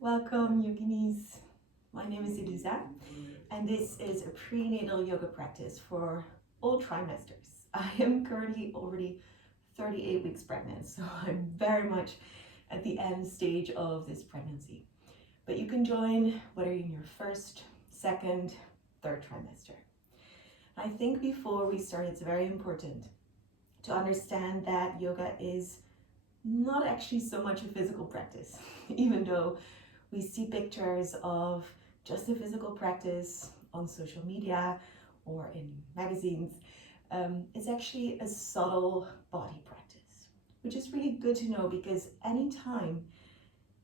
Welcome, yoginis. My name is Elisa, and this is a prenatal yoga practice for all trimesters. I am currently already 38 weeks pregnant, so I'm very much at the end stage of this pregnancy. But you can join whether you're in your first, second, third trimester. I think before we start, it's very important to understand that yoga is not actually so much a physical practice, even though we see pictures of just a physical practice on social media or in magazines. It's actually a subtle body practice, which is really good to know because anytime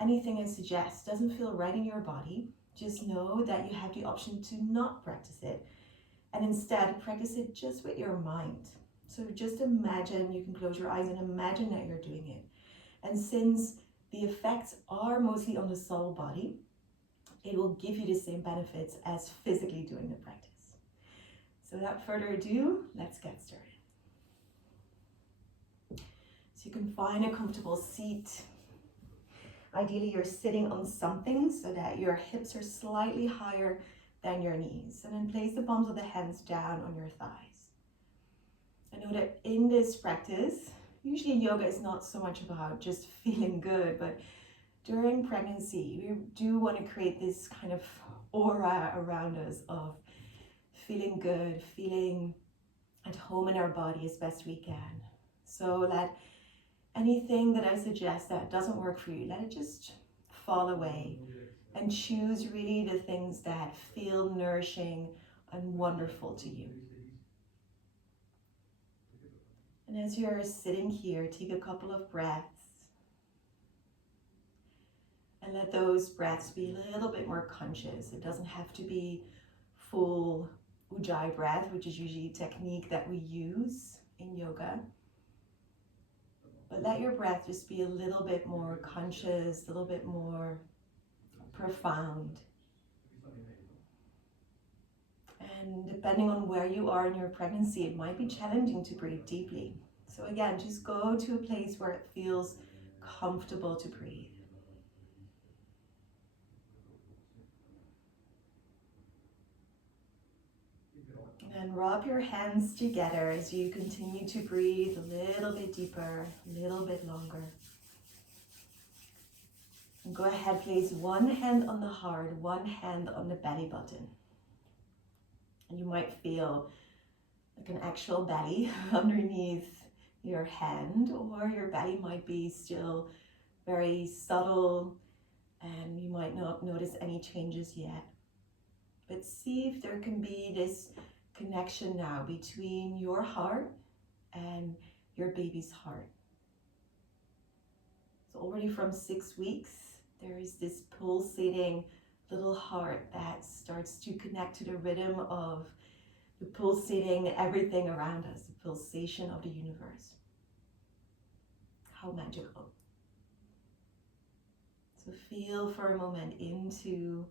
anything I suggest doesn't feel right in your body, just know that you have the option to not practice it and instead practice it just with your mind. So just imagine, you can close your eyes and imagine that you're doing it. And since the effects are mostly on the subtle body, it will give you the same benefits as physically doing the practice. So without further ado, let's get started. So you can find a comfortable seat. Ideally, you're sitting on something so that your hips are slightly higher than your knees. And then place the palms of the hands down on your thighs. I know that in this practice, usually yoga is not so much about just feeling good, but during pregnancy, we do want to create this kind of aura around us of feeling good, feeling at home in our body as best we can. So let anything that I suggest that doesn't work for you, let it just fall away and choose really the things that feel nourishing and wonderful to you. And as you're sitting here, take a couple of breaths and let those breaths be a little bit more conscious. It doesn't have to be full ujjayi breath, which is usually a technique that we use in yoga. But let your breath just be a little bit more conscious, a little bit more profound. And depending on where you are in your pregnancy, it might be challenging to breathe deeply. So again, just go to a place where it feels comfortable to breathe. And rub your hands together as you continue to breathe a little bit deeper, a little bit longer. And go ahead, place one hand on the heart, one hand on the belly button. And you might feel like an actual belly underneath your hand, or your belly might be still very subtle and you might not notice any changes yet. But see if there can be this connection now between your heart and your baby's heart. So already from 6 weeks, there is this pulsating little heart that starts to connect to the rhythm of the pulsating everything around us, the pulsation of the universe. How magical. So feel for a moment into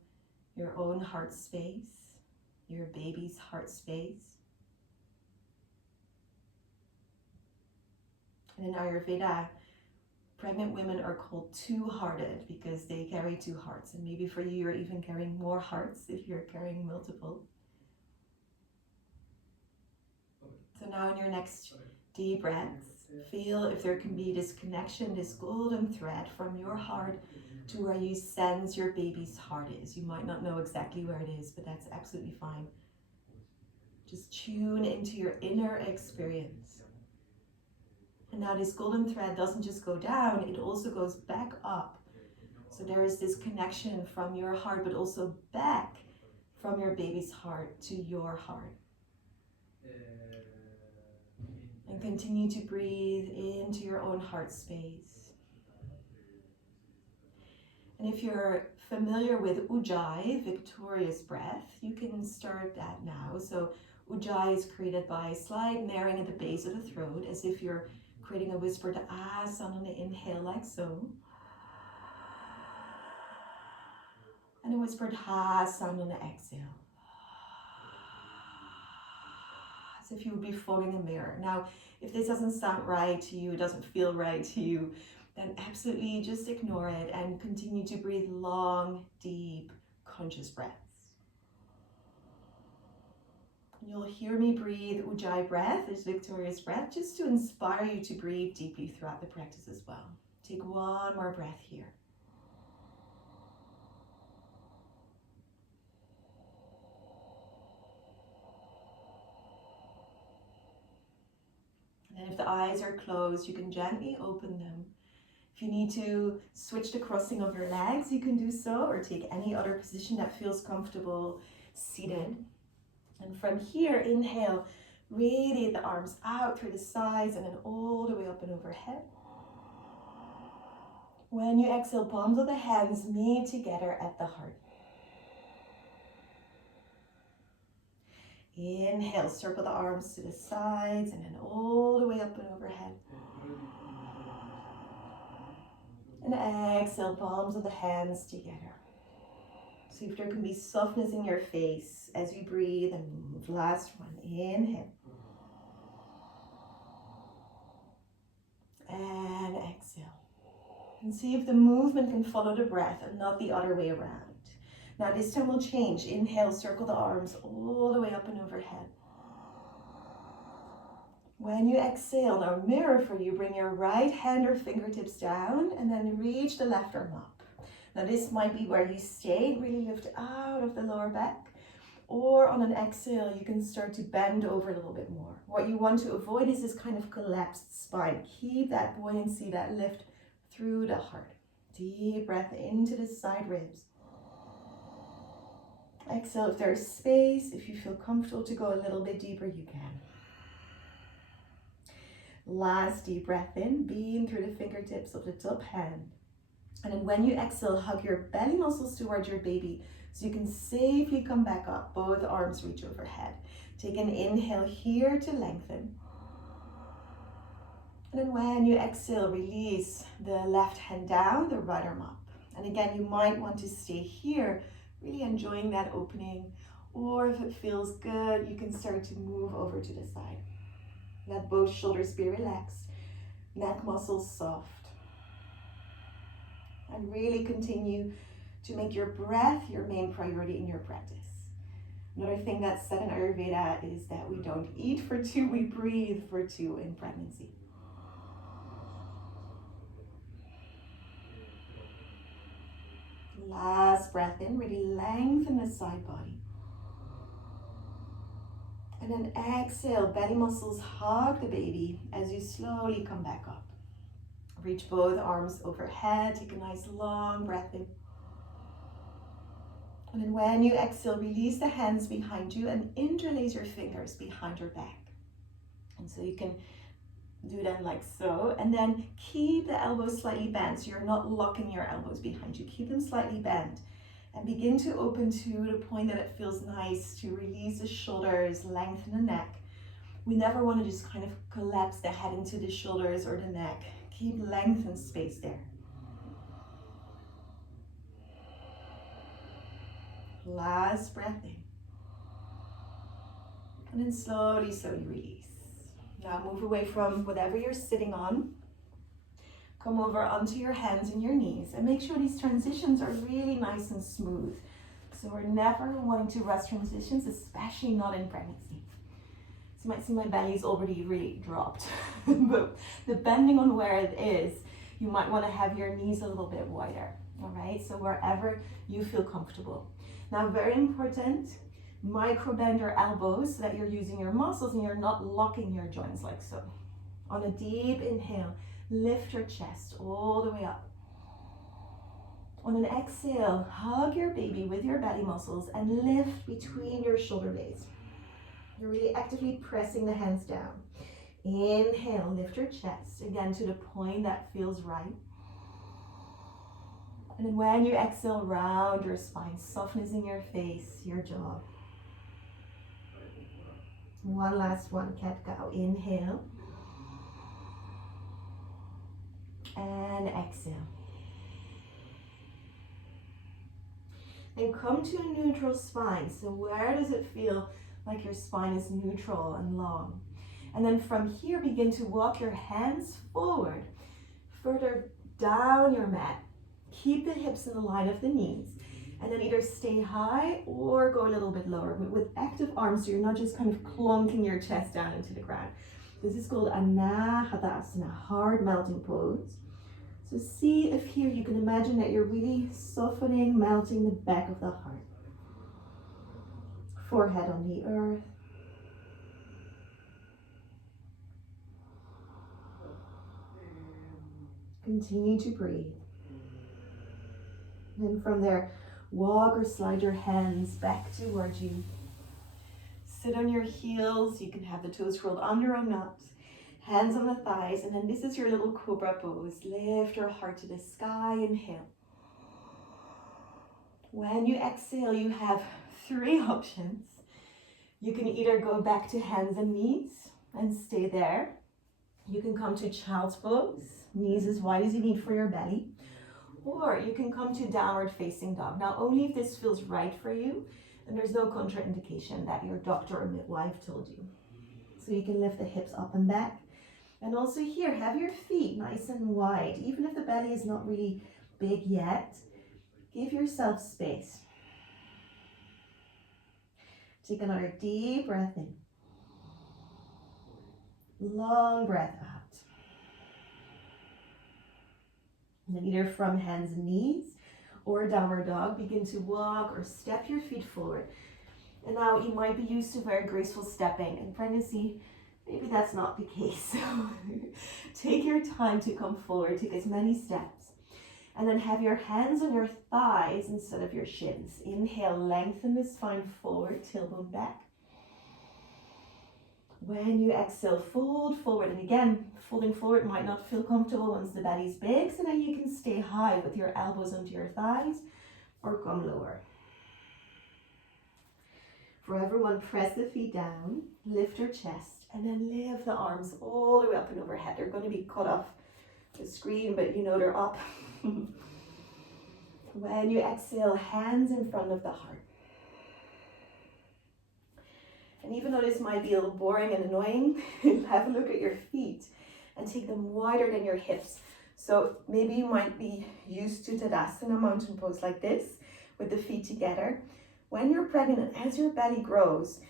your own heart space, your baby's heart space. And in Ayurveda, pregnant women are called two-hearted because they carry two hearts. And maybe for you, you're even carrying more hearts if you're carrying multiple. So now in your next deep breaths, feel if there can be this connection, this golden thread from your heart to where you sense your baby's heart is. You might not know exactly where it is, but that's absolutely fine. Just tune into your inner experience. And now this golden thread doesn't just go down, it also goes back up. So there is this connection from your heart, but also back from your baby's heart to your heart. And continue to breathe into your own heart space. And if you're familiar with Ujjayi, victorious breath, you can start that now. So Ujjayi is created by slight narrowing at the base of the throat, as if you're creating a whispered ah sound on the inhale, like so. And a whispered ha sound on the exhale. As if you would be fogging a mirror. Now, if this doesn't sound right to you, it doesn't feel right to you, then absolutely just ignore it and continue to breathe long, deep, conscious breaths. You'll hear me breathe Ujjayi breath, this victorious breath, just to inspire you to breathe deeply throughout the practice as well. Take one more breath here. And if the eyes are closed, you can gently open them. If you need to switch the crossing of your legs, you can do so, or take any other position that feels comfortable seated. And from here, inhale, radiate the arms out through the sides and then all the way up and overhead. When you exhale, palms of the hands meet together at the heart. Inhale, circle the arms to the sides and then all the way up and overhead. And exhale, palms of the hands together. See if there can be softness in your face as you breathe and move. Last one, inhale. And exhale. And see if the movement can follow the breath and not the other way around. Now this time we'll change. Inhale, circle the arms all the way up and overhead. When you exhale, now mirror for you, bring your right hand or fingertips down and then reach the left arm up. Now this might be where you stay, really lift out of the lower back. Or on an exhale, you can start to bend over a little bit more. What you want to avoid is this kind of collapsed spine. Keep that buoyancy, that lift through the heart. Deep breath into the side ribs. Exhale if there's space. If you feel comfortable to go a little bit deeper, you can. Last deep breath in, beam through the fingertips of the top hand. And then when you exhale, hug your belly muscles towards your baby so you can safely come back up. Both arms reach overhead. Take an inhale here to lengthen. And then when you exhale, release the left hand down, the right arm up. And again, you might want to stay here, really enjoying that opening. Or if it feels good, you can start to move over to the side. Let both shoulders be relaxed, neck muscles soft. And really continue to make your breath your main priority in your practice. Another thing that's said in Ayurveda is that we don't eat for two, we breathe for two in pregnancy. Last breath in, really lengthen the side body. And then exhale, belly muscles hug the baby as you slowly come back up. Reach both arms overhead, take a nice long breath in. And then when you exhale, release the hands behind you and interlace your fingers behind your back. And so you can do that like so. And then keep the elbows slightly bent so you're not locking your elbows behind you. Keep them slightly bent. And begin to open to the point that it feels nice to release the shoulders, lengthen the neck. We never want to just kind of collapse the head into the shoulders or the neck. Keep length and space there. Last breath in. And then slowly, slowly release. Now move away from whatever you're sitting on. Come over onto your hands and your knees and make sure these transitions are really nice and smooth. So we're never wanting to rush transitions, especially not in pregnancy. So you might see my belly's already really dropped, but depending on where it is, you might want to have your knees a little bit wider. All right, so wherever you feel comfortable. Now, very important, micro bend your elbows so that you're using your muscles and you're not locking your joints like so. On a deep inhale, lift your chest all the way up. On an exhale, hug your baby with your belly muscles and lift between your shoulder blades. You're really actively pressing the hands down. Inhale, lift your chest, again to the point that feels right. And then when you exhale, round your spine, softness in your face, your jaw. One last one, cat-cow. Inhale. And exhale. Then come to a neutral spine. So where does it feel like your spine is neutral and long? And then from here, begin to walk your hands forward, further down your mat. Keep the hips in the line of the knees. And then either stay high or go a little bit lower, but with active arms, so you're not just kind of clunking your chest down into the ground. This is called Anahata, hard melting pose. So see if here you can imagine that you're really softening, melting the back of the heart. Forehead on the earth. Continue to breathe. Then from there, walk or slide your hands back towards you. Sit on your heels. You can have the toes rolled under or not. Hands on the thighs. And then this is your little cobra pose. Lift your heart to the sky. Inhale. When you exhale, you have 3 options. You can either go back to hands and knees and stay there. You can come to child's pose. Knees as wide as you need for your belly. Or you can come to downward facing dog. Now, only if this feels right for you, and there's no contraindication that your doctor or midwife told you. So you can lift the hips up and back. And also here, have your feet nice and wide. Even if the belly is not really big yet, give yourself space. Take another deep breath in. Long breath out. And then either from hands and knees or downward dog, begin to walk or step your feet forward. And now you might be used to very graceful stepping. In pregnancy, maybe that's not the case. So take your time to come forward, take as many steps. And then have your hands on your thighs instead of your shins. Inhale, lengthen the spine forward, tailbone back. When you exhale, fold forward. And again, folding forward might not feel comfortable once the belly's big, so now you can stay high with your elbows onto your thighs or come lower. For everyone, press the feet down, lift your chest, and then lift the arms all the way up and overhead. They're going to be cut off the screen, but you know they're up. When you exhale, hands in front of the heart. And even though this might be a little boring and annoying, have a look at your feet and take them wider than your hips. So maybe you might be used to Tadasana, mountain pose like this, with the feet together. When you're pregnant and as your belly grows,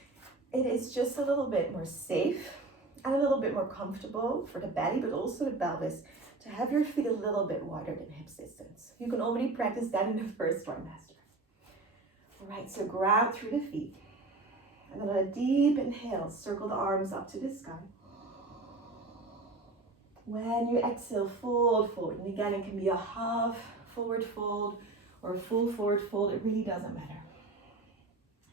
it is just a little bit more safe and a little bit more comfortable for the belly, but also the pelvis, to have your feet a little bit wider than hip distance. You can already practice that in the first trimester. All right, so grab through the feet. And then on a deep inhale, circle the arms up to the sky. When you exhale, fold forward. And again, it can be a half forward fold or a full forward fold. It really doesn't matter.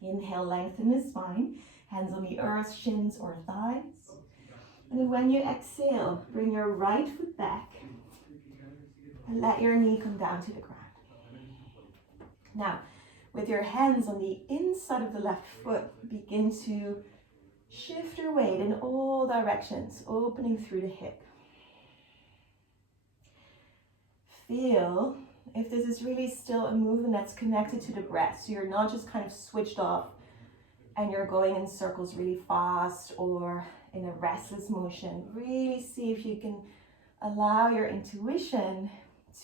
Inhale, lengthen the spine. Hands on the earth, shins or thighs. And then when you exhale, bring your right foot back. And let your knee come down to the ground. Now, with your hands on the inside of the left foot, begin to shift your weight in all directions, opening through the hip. Feel if this is really still a movement that's connected to the breath, so you're not just kind of switched off and you're going in circles really fast or in a restless motion. Really see if you can allow your intuition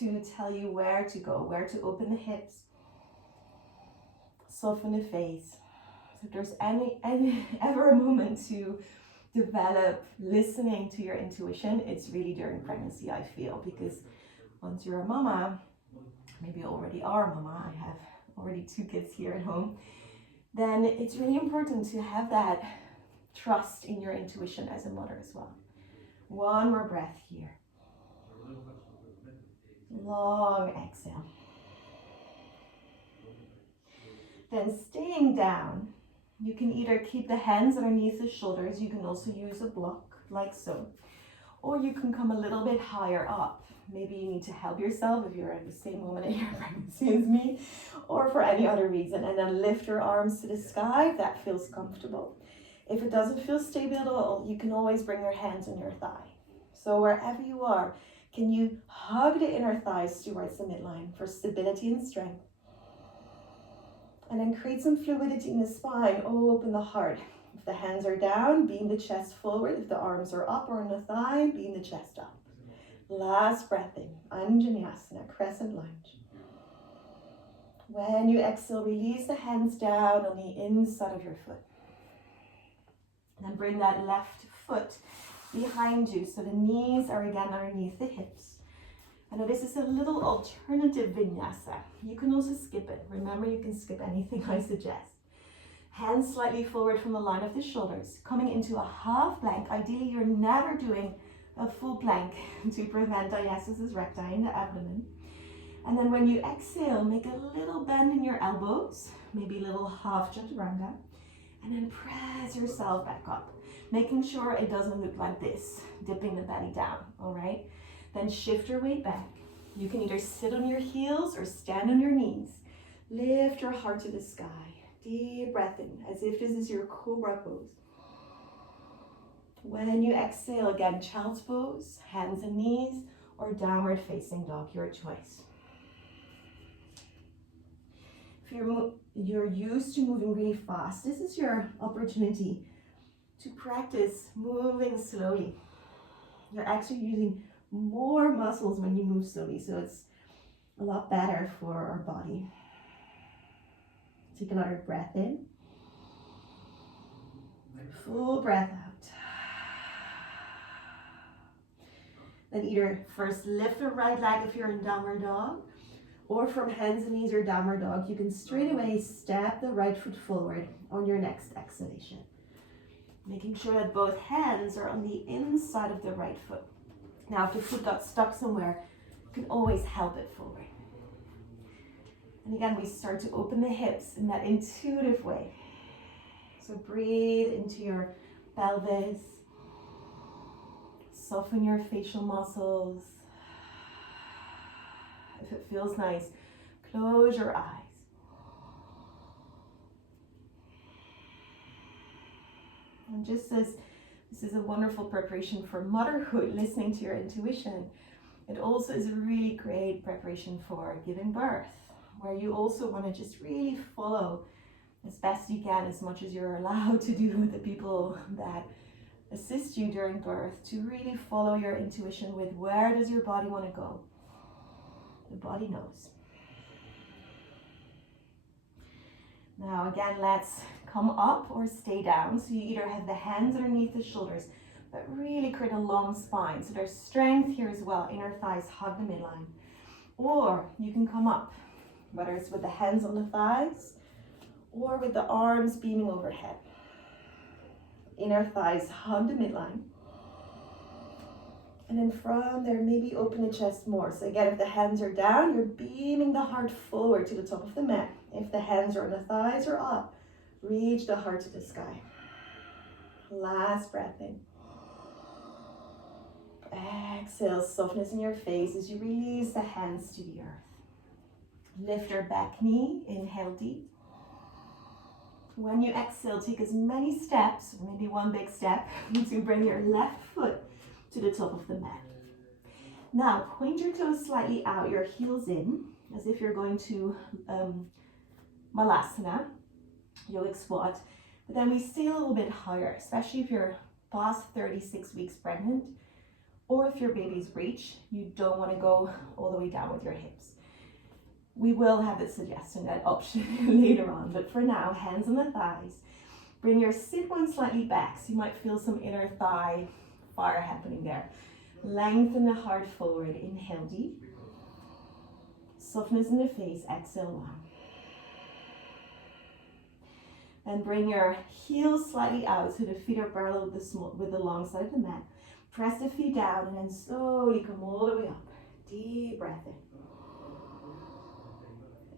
to tell you where to go, where to open the hips. Soften the face. So if there's ever a moment to develop listening to your intuition, it's really during pregnancy, I feel, because once you're a mama, maybe you already are a mama, I have already 2 kids here at home, then it's really important to have that trust in your intuition as a mother as well. One more breath here. Long exhale. Then staying down, you can either keep the hands underneath the shoulders, you can also use a block like so, or you can come a little bit higher up. Maybe you need to help yourself if you're at the same moment in your pregnancy as me, or for any other reason, and then lift your arms to the sky if that feels comfortable. If it doesn't feel stable at all, you can always bring your hands on your thigh. So wherever you are, can you hug the inner thighs towards the midline for stability and strength? And then create some fluidity in the spine, open the heart. If the hands are down, beam the chest forward. If the arms are up or on the thigh, beam the chest up. Last breath in, Anjaneyasana, crescent lunge. When you exhale, release the hands down on the inside of your foot. And then bring that left foot behind you so the knees are again underneath the hips. I know this is a little alternative vinyasa. You can also skip it. Remember, you can skip anything I suggest. Hands slightly forward from the line of the shoulders, coming into a half plank. Ideally, you're never doing a full plank to prevent diastasis recti in the abdomen. And then when you exhale, make a little bend in your elbows, maybe a little half chaturanga, and then press yourself back up, making sure it doesn't look like this, dipping the belly down, all right? Then shift your weight back. You can either sit on your heels or stand on your knees. Lift your heart to the sky. Deep breath in, as if this is your cobra pose. When you exhale, again, child's pose, hands and knees, or downward facing dog, your choice. If you're used to moving really fast, this is your opportunity to practice moving slowly. You're actually using more muscles when you move slowly, so it's a lot better for our body. Take another breath in. Full breath out. Then either first lift the right leg if you're in downward dog, or from hands and knees or downward dog, you can straight away step the right foot forward on your next exhalation. Making sure that both hands are on the inside of the right foot. Now, if the foot got stuck somewhere, you can always help it forward. And again, we start to open the hips in that intuitive way. So breathe into your pelvis. Soften your facial muscles. If it feels nice, close your eyes. And just as this is a wonderful preparation for motherhood, listening to your intuition, it also is a really great preparation for giving birth, where you also want to just really follow as best you can, as much as you're allowed to do with the people that assist you during birth, to really follow your intuition with where does your body want to go. The body knows. Now again, let's come up or stay down. So you either have the hands underneath the shoulders, but really create a long spine. So there's strength here as well. Inner thighs hug the midline. Or you can come up, whether it's with the hands on the thighs or with the arms beaming overhead. Inner thighs hug the midline. And then from there, maybe open the chest more. So again, if the hands are down, you're beaming the heart forward to the top of the mat. If the hands are on the thighs or up, reach the heart to the sky. Last breath in. Exhale, softness in your face as you release the hands to the earth. Lift your back knee, inhale deep. When you exhale, take as many steps, maybe one big step, to bring your left foot to the top of the mat. Now, point your toes slightly out, your heels in, as if you're going to Malasana, yogic squat. But then we stay a little bit higher, especially if you're past 36 weeks pregnant, or if your baby's breech, you don't want to go all the way down with your hips. We will have the suggestion, that option later on, but for now, hands on the thighs. Bring your sit bones slightly back, so you might feel some inner thigh fire happening there. Lengthen the heart forward, inhale deep. Softness in the face, exhale one. Then bring your heels slightly out so the feet are parallel with the long side of the mat. Press the feet down and then slowly come all the way up. Deep breath in.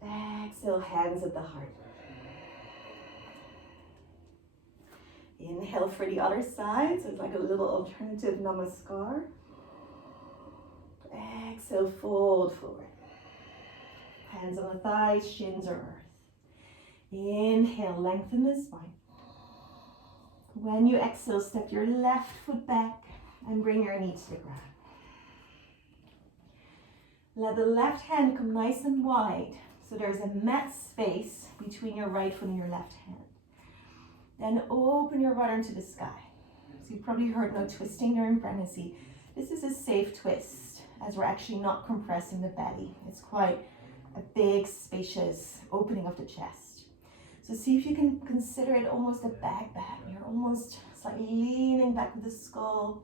Exhale, hands at the heart. Inhale for the other side, so it's like a little alternative namaskar. Exhale, fold forward. Hands on the thighs, shins or earth. Inhale, lengthen the spine. When you exhale, step your left foot back and bring your knee to the ground. Let the left hand come nice and wide, so there's a mat space between your right foot and your left hand. Then open your right arm to the sky. So you've probably heard no twisting during pregnancy. This is a safe twist. as we're actually not compressing the belly. It's quite a big, spacious opening of the chest. So see if you can consider it almost a back bend. You're almost slightly leaning back with the skull.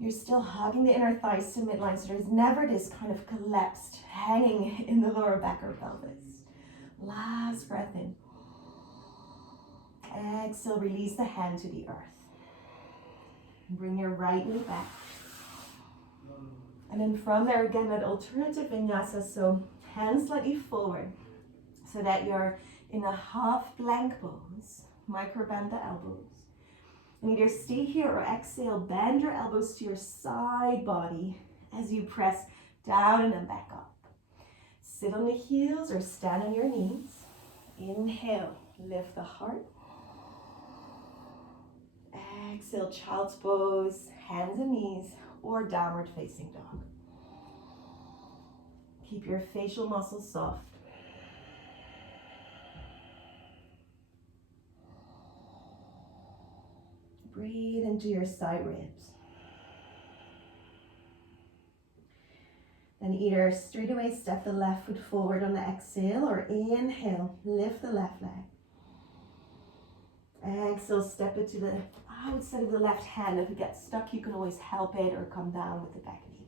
You're still hugging the inner thighs to midline, so there's never this kind of collapsed hanging in the lower back or pelvis. Last breath in. Exhale, release the hand to the earth. Bring your right knee back. And then from there, again, that alternative vinyasa, so hands slightly forward, so that you're in a half plank pose. Microbend the elbows. And either stay here or exhale, bend your elbows to your side body as you press down and then back up. Sit on the heels or stand on your knees. Inhale, lift the heart. Exhale, child's pose, hands and knees, or downward facing dog. Keep your facial muscles soft. Breathe into your side ribs. Then either straight away step the left foot forward on the exhale, or inhale, lift the left leg. Exhale, step it to the outside of the left hand. If it gets stuck, you can always help it or come down with the back knee.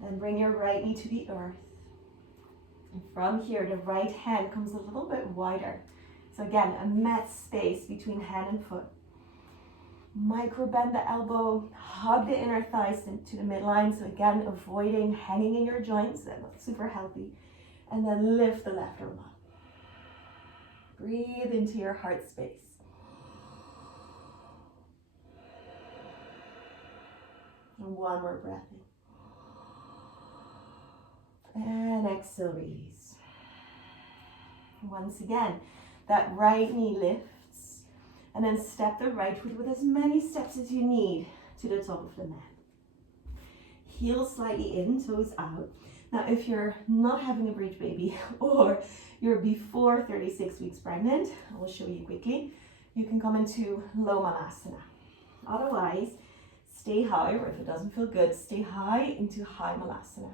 Then bring your right knee to the earth. And from here, the right hand comes a little bit wider. So again, a mat space between hand and foot. Micro bend the elbow, hug the inner thighs to the midline. So again, avoiding hanging in your joints, that's super healthy. And then lift the left arm up. Breathe into your heart space. And one more breath in. And exhale, release. Once again, that right knee lifts. And then step the right foot with as many steps as you need to the top of the mat. Heels slightly in, toes out. Now, if you're not having a breech baby or you're before 36 weeks pregnant, I will show you quickly, you can come into low malasana. Otherwise, stay high, or if it doesn't feel good, stay high into high malasana.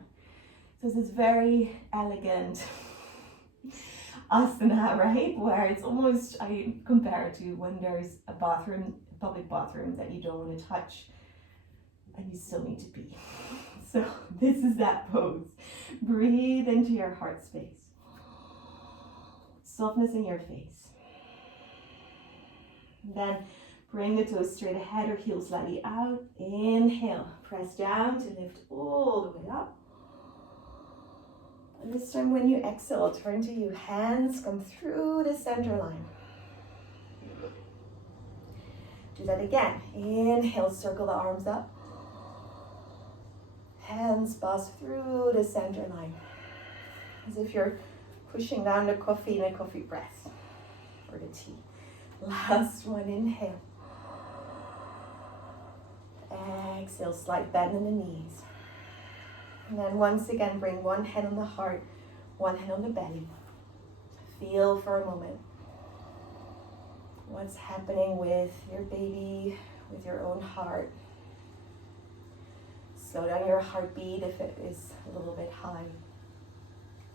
So this is very elegant asana, right? Where it's almost, I compare it to when there's a bathroom, public bathroom that you don't want to touch and you still need to pee. So this is that pose. Breathe into your heart space. Softness in your face. Then bring the toes straight ahead or heels slightly out. Inhale, press down to lift all the way up. And this time when you exhale, turn to you. Hands come through the center line. Do that again. Inhale, circle the arms up. Hands pass through the center line. As if you're pushing down the coffee in a coffee press or the tea. Last one, inhale. Exhale, slight bend in the knees. And then once again, bring one hand on the heart, one hand on the belly. Feel for a moment what's happening with your baby, with your own heart. Slow down your heartbeat if it is a little bit high.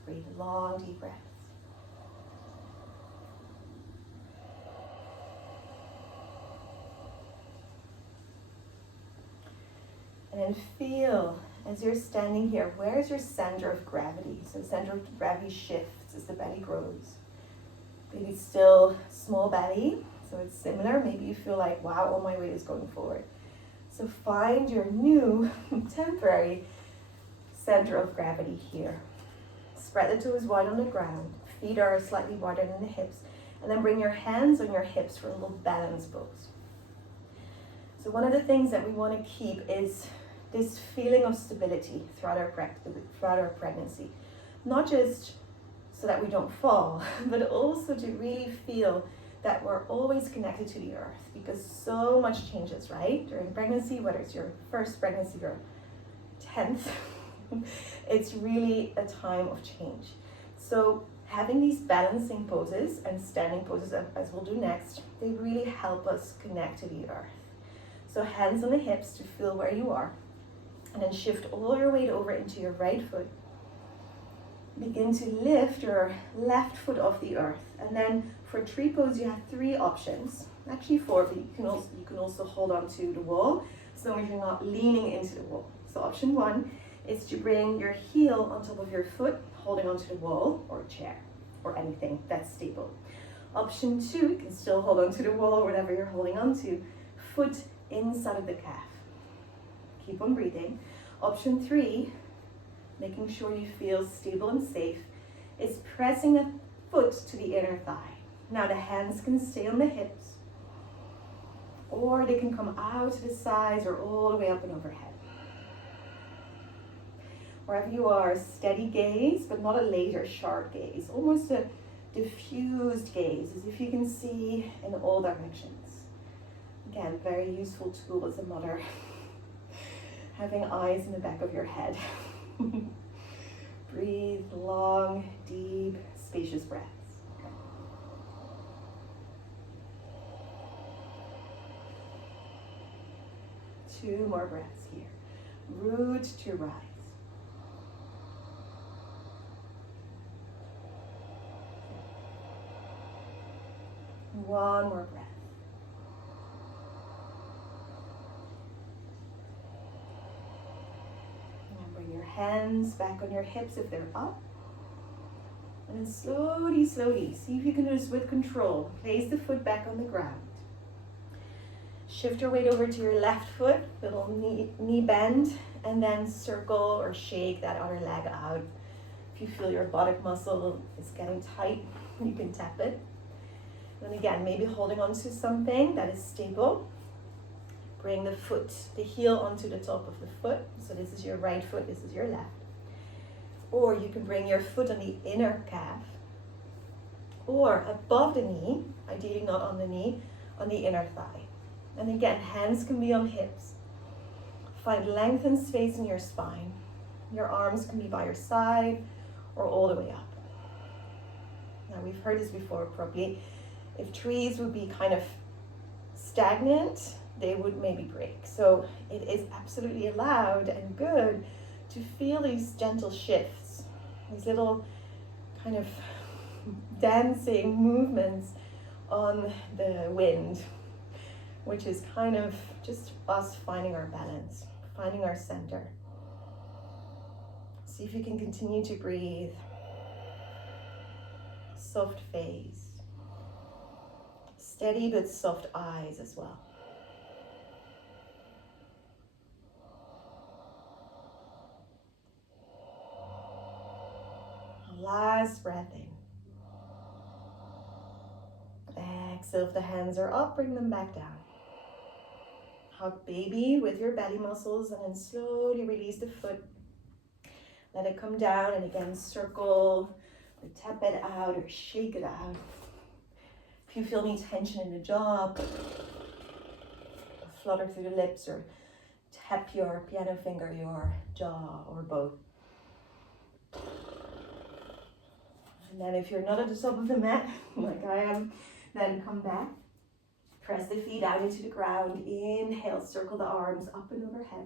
Breathe long, deep breaths. And then feel, as you're standing here, where is your center of gravity? So center of gravity shifts as the belly grows. Maybe still small belly, so it's similar. Maybe you feel like, wow, all my weight is going forward. So find your new temporary center of gravity here. Spread the toes wide on the ground. Feet are slightly wider than the hips. And then bring your hands on your hips for a little balance pose. So one of the things that we want to keep is this feeling of stability throughout our pregnancy. Not just so that we don't fall, but also to really feel that we're always connected to the earth, because so much changes, right? During pregnancy, whether it's your first pregnancy or 10th, it's really a time of change. So having these balancing poses and standing poses, as we'll do next, they really help us connect to the earth. So hands on the hips to feel where you are. And then shift all your weight over into your right foot. Begin to lift your left foot off the earth. And then for tree pose, you have 3 options. Actually 4, but you can also hold on to the wall as long as you're not leaning into the wall. So option 1 is to bring your heel on top of your foot, holding onto the wall or a chair or anything that's stable. Option 2, you can still hold onto the wall or whatever you're holding onto, foot inside of the calf. Keep on breathing. Option 3, making sure you feel stable and safe, is pressing the foot to the inner thigh. Now the hands can stay on the hips, or they can come out to the sides or all the way up and overhead. Wherever you are, steady gaze, but not a laser sharp gaze, almost a diffused gaze, as if you can see in all directions. Again, very useful tool as a mother, having eyes in the back of your head. Breathe long, deep, spacious breaths. Two more breaths here. Root to rise. One more breath. And bring your hands back on your hips if they're up. And then slowly, slowly, see if you can do this with control. Place the foot back on the ground. Shift your weight over to your left foot, little knee bend, and then circle or shake that other leg out. If you feel your buttock muscle is getting tight, you can tap it. And again, maybe holding onto something that is stable. Bring the foot, the heel onto the top of the foot. So this is your right foot, this is your left. Or you can bring your foot on the inner calf, or above the knee, ideally not on the knee, on the inner thigh. And again, hands can be on hips. Find length and space in your spine. Your arms can be by your side or all the way up. Now we've heard this before probably. If trees would be kind of stagnant, they would maybe break. So it is absolutely allowed and good to feel these gentle shifts, these little kind of dancing movements on the wind, which is kind of just us finding our balance, finding our center. See if you can continue to breathe. Soft face. Steady but soft eyes as well. Last breath in. Exhale, if the hands are up, bring them back down. Hug baby with your belly muscles and then slowly release the foot. Let it come down and again circle or tap it out or shake it out. If you feel any tension in the jaw, flutter through the lips or tap your piano finger, your jaw or both. And then if you're not at the top of the mat, like I am, then come back. Press the feet out into the ground. Inhale, circle the arms up and overhead.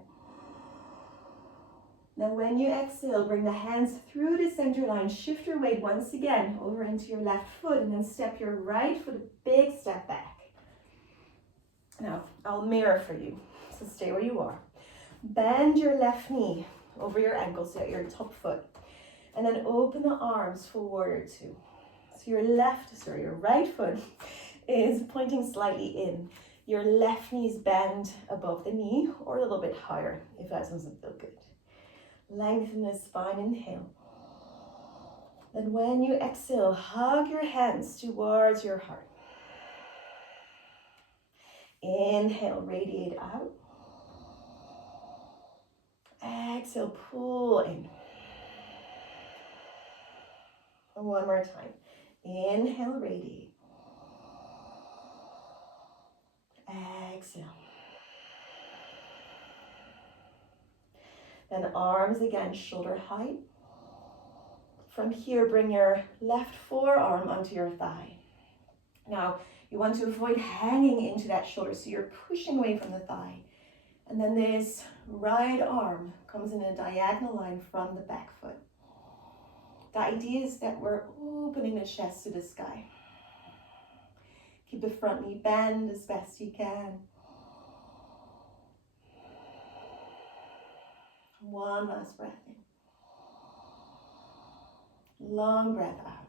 Now when you exhale, bring the hands through the center line. Shift your weight once again over into your left foot and then step your right foot a big step back. Now I'll mirror for you, so stay where you are. Bend your left knee over your ankle, so at your top foot. And then open the arms for warrior two. So your right foot is pointing slightly in. Your left knee is bent above the knee or a little bit higher if that doesn't feel good. Lengthen the spine, inhale. Then when you exhale, hug your hands towards your heart. Inhale, radiate out. Exhale, pull in. One more time. Inhale, radiate. Exhale. Then arms again, shoulder height. From here, bring your left forearm onto your thigh. Now, you want to avoid hanging into that shoulder, so you're pushing away from the thigh. And then this right arm comes in a diagonal line from the back foot. The idea is that we're opening the chest to the sky. Keep the front knee bent as best you can. One last breath in. Long breath out.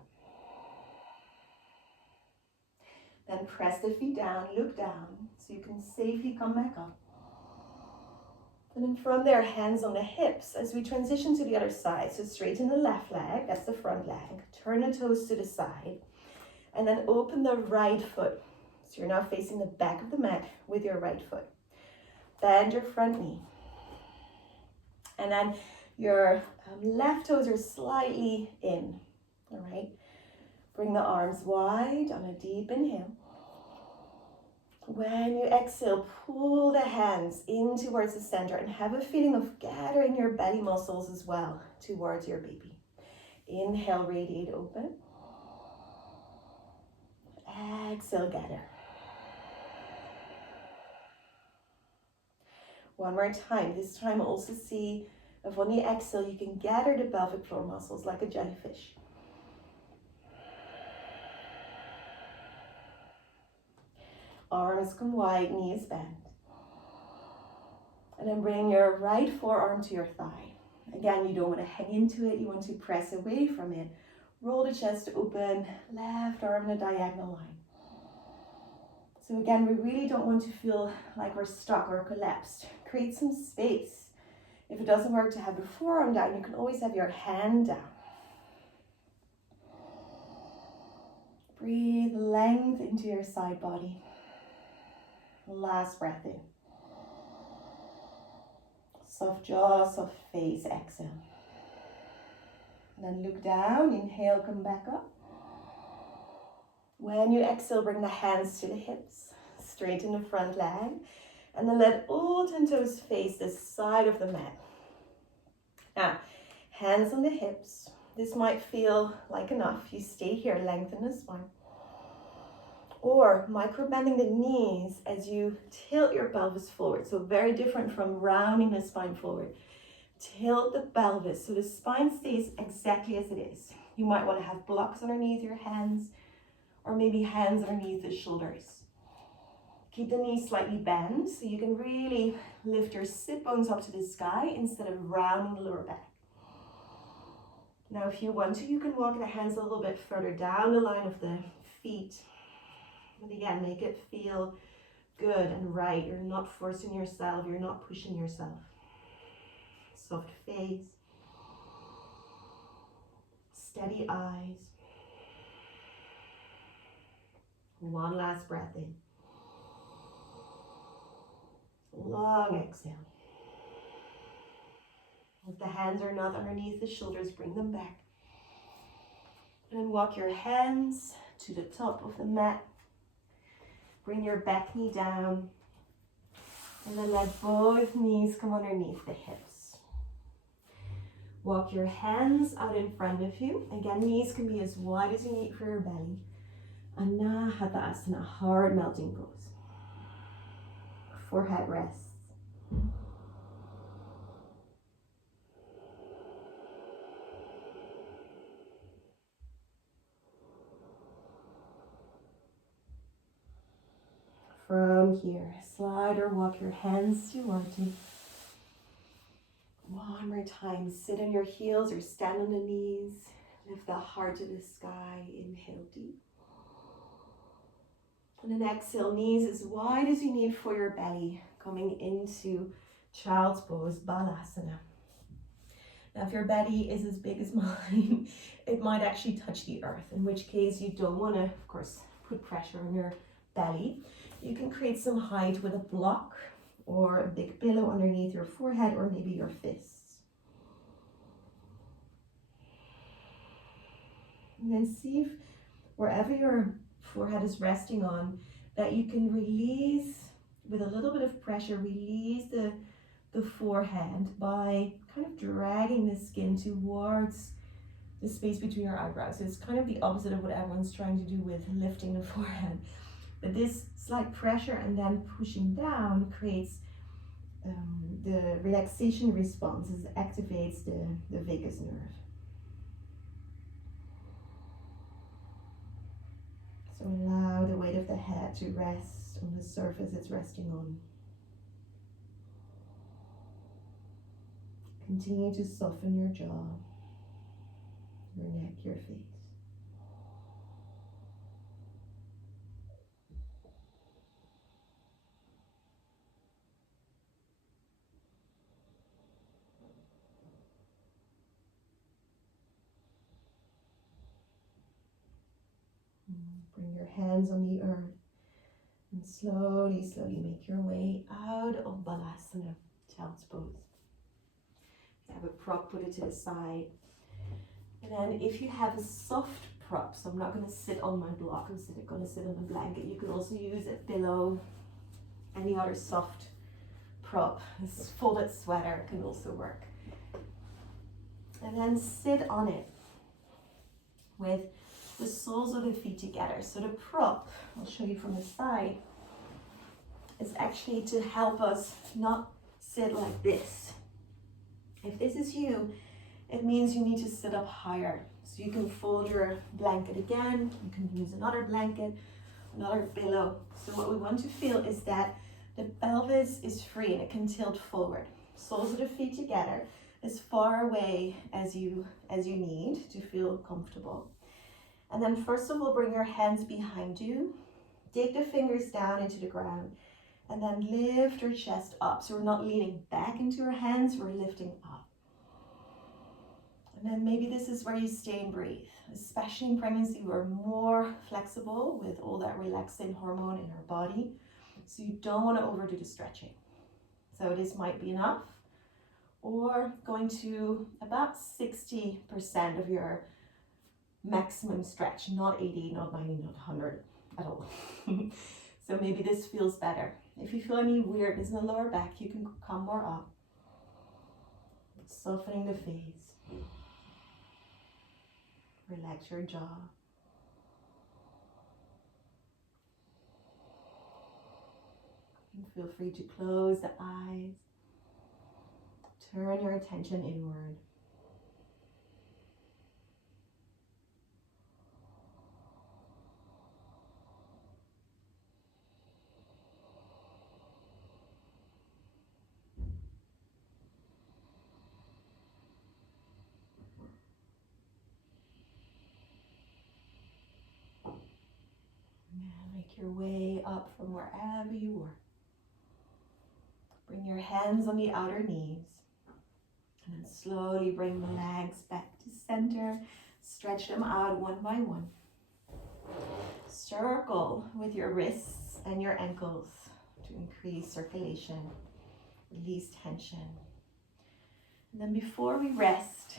Then press the feet down, look down, so you can safely come back up. And then from there, hands on the hips as we transition to the other side. So straighten the left leg, that's the front leg. Turn the toes to the side. And then open the right foot. So you're now facing the back of the mat with your right foot. Bend your front knee. And then your left toes are slightly in, all right? Bring the arms wide on a deep inhale. When you exhale, pull the hands in towards the center and have a feeling of gathering your belly muscles as well towards your baby. Inhale, radiate open. Exhale, gather. One more time. This time also see if on the exhale you can gather the pelvic floor muscles like a jellyfish. Arms come wide, knees bend. And then bring your right forearm to your thigh. Again, you don't want to hang into it, you want to press away from it. Roll the chest open, left arm in a diagonal line. So again, we really don't want to feel like we're stuck or collapsed. Create some space. If it doesn't work to have the forearm down, you can always have your hand down. Breathe length into your side body. Last breath in. Soft jaw, soft face, exhale. And then look down, inhale, come back up. When you exhale, bring the hands to the hips, straighten the front leg, and then let all 10 toes face the side of the mat. Now, hands on the hips. This might feel like enough. You stay here, lengthen the spine. Or micro-bending the knees as you tilt your pelvis forward. So very different from rounding the spine forward. Tilt the pelvis so the spine stays exactly as it is. You might want to have blocks underneath your hands or maybe hands underneath the shoulders. Keep the knees slightly bent so you can really lift your sit bones up to the sky instead of rounding the lower back. Now if you want to, you can walk the hands a little bit further down the line of the feet. And again, make it feel good and right. You're not forcing yourself, you're not pushing yourself. Soft face. Steady eyes. One last breath in. Long exhale. If the hands are not underneath the shoulders, bring them back. And walk your hands to the top of the mat. Bring your back knee down. And then let both knees come underneath the hips. Walk your hands out in front of you. Again, knees can be as wide as you need for your belly. Anahata, hard melting pose. Forehead rests. From here, slide or walk your hands towards you. One more time, sit on your heels or stand on the knees. Lift the heart to the sky, inhale deep. And then exhale, knees as wide as you need for your belly, coming into child's pose, balasana. Now if your belly is as big as mine, it might actually touch the earth, in which case you don't want to, of course, put pressure on your belly. You can create some height with a block or a big pillow underneath your forehead or maybe your fists. And then see if wherever your forehead is resting on, that you can release with a little bit of pressure, release the forehead by kind of dragging the skin towards the space between your eyebrows. So it's kind of the opposite of what everyone's trying to do with lifting the forehead. But this slight pressure and then pushing down creates the relaxation response activates the vagus nerve. So allow the weight of the head to rest on the surface it's resting on. Continue to soften your jaw, your neck, your face. Bring your hands on the earth and slowly, slowly make your way out of Balasana, child's pose. If you have a prop, put it to the side. And then if you have a soft prop, so I'm not going to sit on my block, I'm going to sit on a blanket. You can also use a pillow, any other soft prop. This folded sweater can also work. And then sit on it with the soles of the feet together. So the prop, I'll show you from the side, is actually to help us not sit like this. If this is you, it means you need to sit up higher. So you can fold your blanket again, you can use another blanket, another pillow. So what we want to feel is that the pelvis is free and it can tilt forward. Soles of the feet together, as far away as you need to feel comfortable. And then first of all, bring your hands behind you, dig the fingers down into the ground, and then lift your chest up. So we're not leaning back into your hands, we're lifting up. And then maybe this is where you stay and breathe. Especially in pregnancy, we're more flexible with all that relaxin hormone in our body. So you don't want to overdo the stretching. So this might be enough, or going to about 60% of your maximum stretch, not 80, not 90, not 100 at all. So maybe this feels better. If you feel any weirdness in the lower back, you can come more up. Softening the face. Relax your jaw. And feel free to close the eyes. Turn your attention inward. Make your way up from wherever you are. Bring your hands on the outer knees. And then slowly bring the legs back to center. Stretch them out one by one. Circle with your wrists and your ankles to increase circulation, release tension. And then before we rest,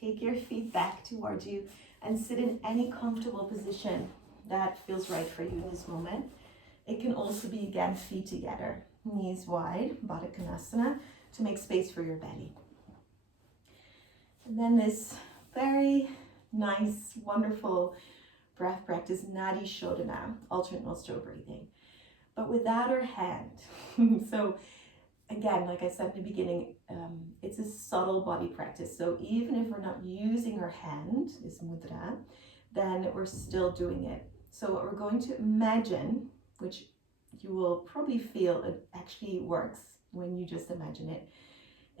take your feet back towards you and sit in any comfortable position that feels right for you in this moment. It can also be, again, feet together, knees wide, Baddha Konasana, to make space for your belly. And then this very nice, wonderful breath practice, Nadi Shodhana, alternate nostril breathing, but without our hand. So again, like I said in the beginning, it's a subtle body practice. So even if we're not using our hand, this mudra, then we're still doing it. So what we're going to imagine, which you will probably feel it actually works when you just imagine it,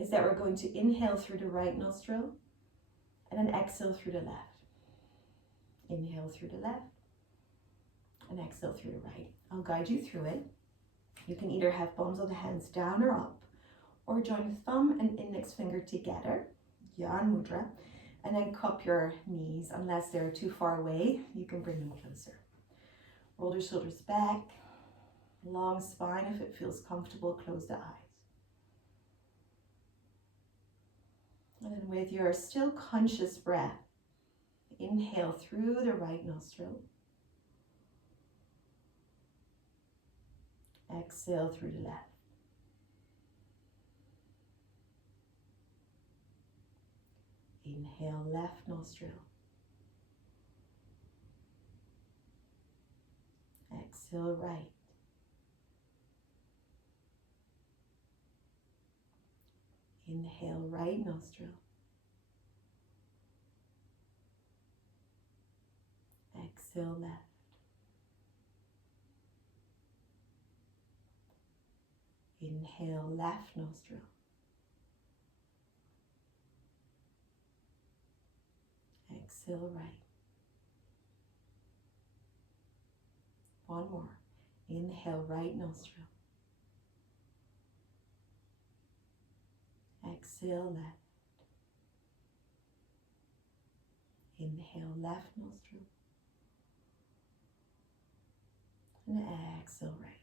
is that we're going to inhale through the right nostril and then exhale through the left. Inhale through the left and exhale through the right. I'll guide you through it. You can either have palms of the hands down or up, or join thumb and index finger together, Yan Mudra, and then cup your knees. Unless they're too far away, you can bring them closer. Roll the shoulders back, long spine. If it feels comfortable, close the eyes. And then with your still conscious breath, inhale through the right nostril. Exhale through the left. Inhale left nostril. Exhale right. Inhale, right nostril. Exhale, left. Inhale, left nostril. Exhale, right. One more. Inhale, right nostril. Exhale, left. Inhale, left nostril. And exhale, right.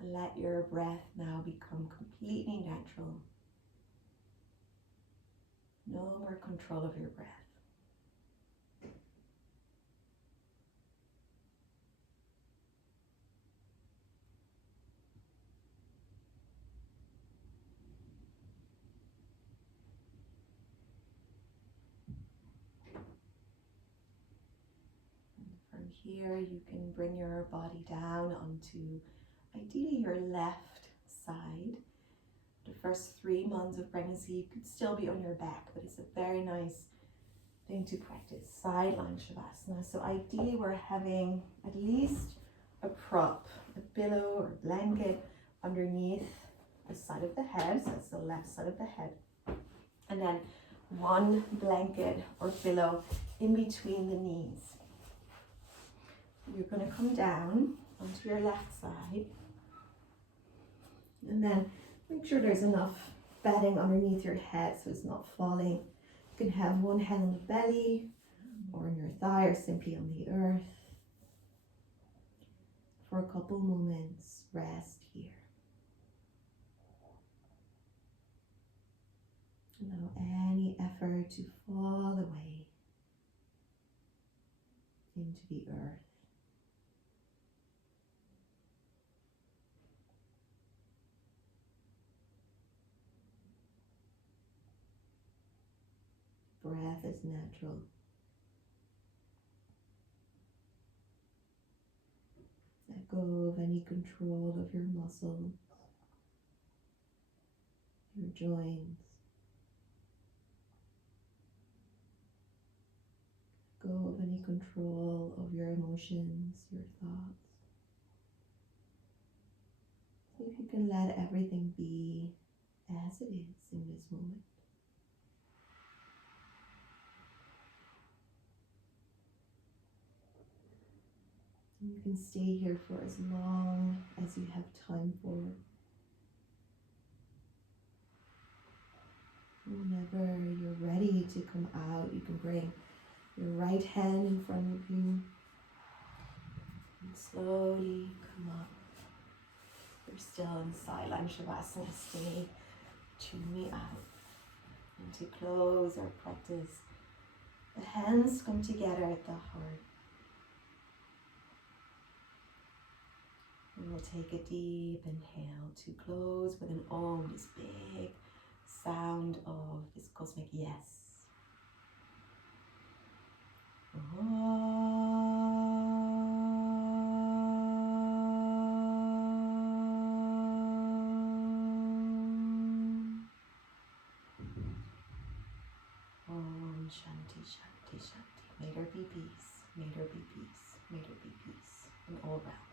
And let your breath now become completely natural. No more control of your breath. From here, you can bring your body down onto ideally your left side. The first 3 months of pregnancy, you could still be on your back, but it's a very nice thing to practice. Sideline Shavasana. So ideally, we're having at least a prop, a pillow or blanket underneath the side of the head. So that's the left side of the head. And then one blanket or pillow in between the knees. You're going to come down onto your left side. And then make sure there's enough bedding underneath your head so it's not falling. You can have one hand on the belly or on your thigh or simply on the earth. For a couple moments, rest here. Allow any effort to fall away into the earth. Breath is natural. Let go of any control of your muscles, your joints. Let go of any control of your emotions, your thoughts. See if you can let everything be as it is in this moment. You can stay here for as long as you have time for. Whenever you're ready to come out, you can bring your right hand in front of you and slowly come up. You're still in Sideline Shavasana. Stay to me out. And to close our practice, the hands come together at the heart. And we'll take a deep inhale to close with an Om, this big sound of this cosmic yes. Om Shanti Shanti Shanti. May there be peace, may there be peace, may there be peace in all realms.